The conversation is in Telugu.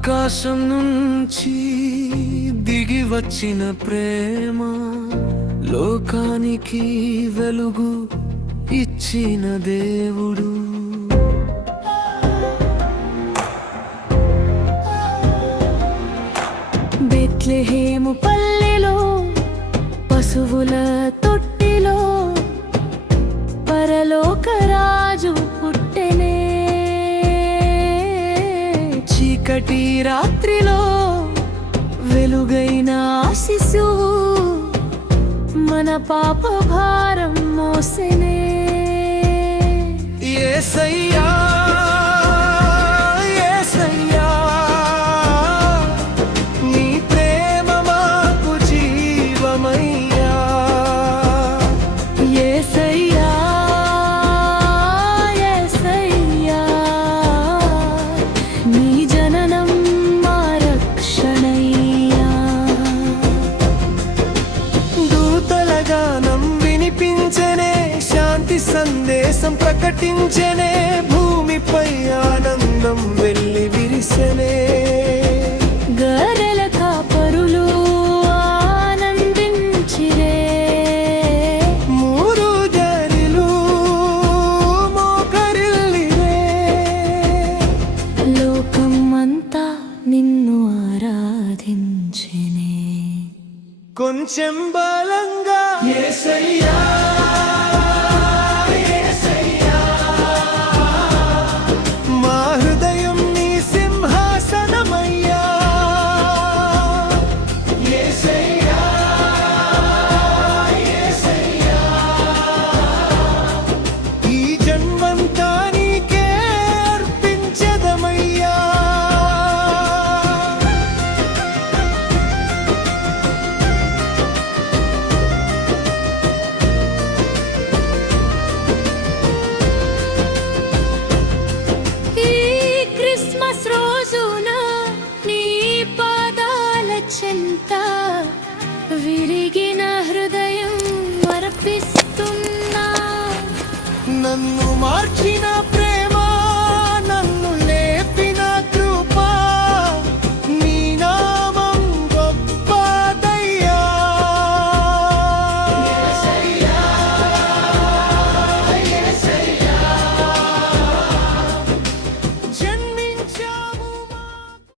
ఆకాశం నుంచి దిగి వచ్చిన ప్రేమ లోకానికి వెలుగు ఇచ్చిన దేవుడు. బెత్లెహేము పల్లెలో పశువుల తొట్టిలో పరలోక చీకటి రాత్రిలో వెలుగైన శిశువు మన పాప భారం మోసనే. ఏసయ్యా శాంతి సందేశం ప్రకటించనే భూమిపై ఆనందం వెళ్ళి విరిసెనే. గరెల కాపరులు ఆనందించిరే. మూడు జరిలు మోకరిల్లిరే. లోకం అంతా నిన్ను ఆరాధించెనే. కొంచెం బలంగా ఏసయ్యా. చింత విరిగిన హృదయం మరపిస్తున్నా నన్ను మార్చిన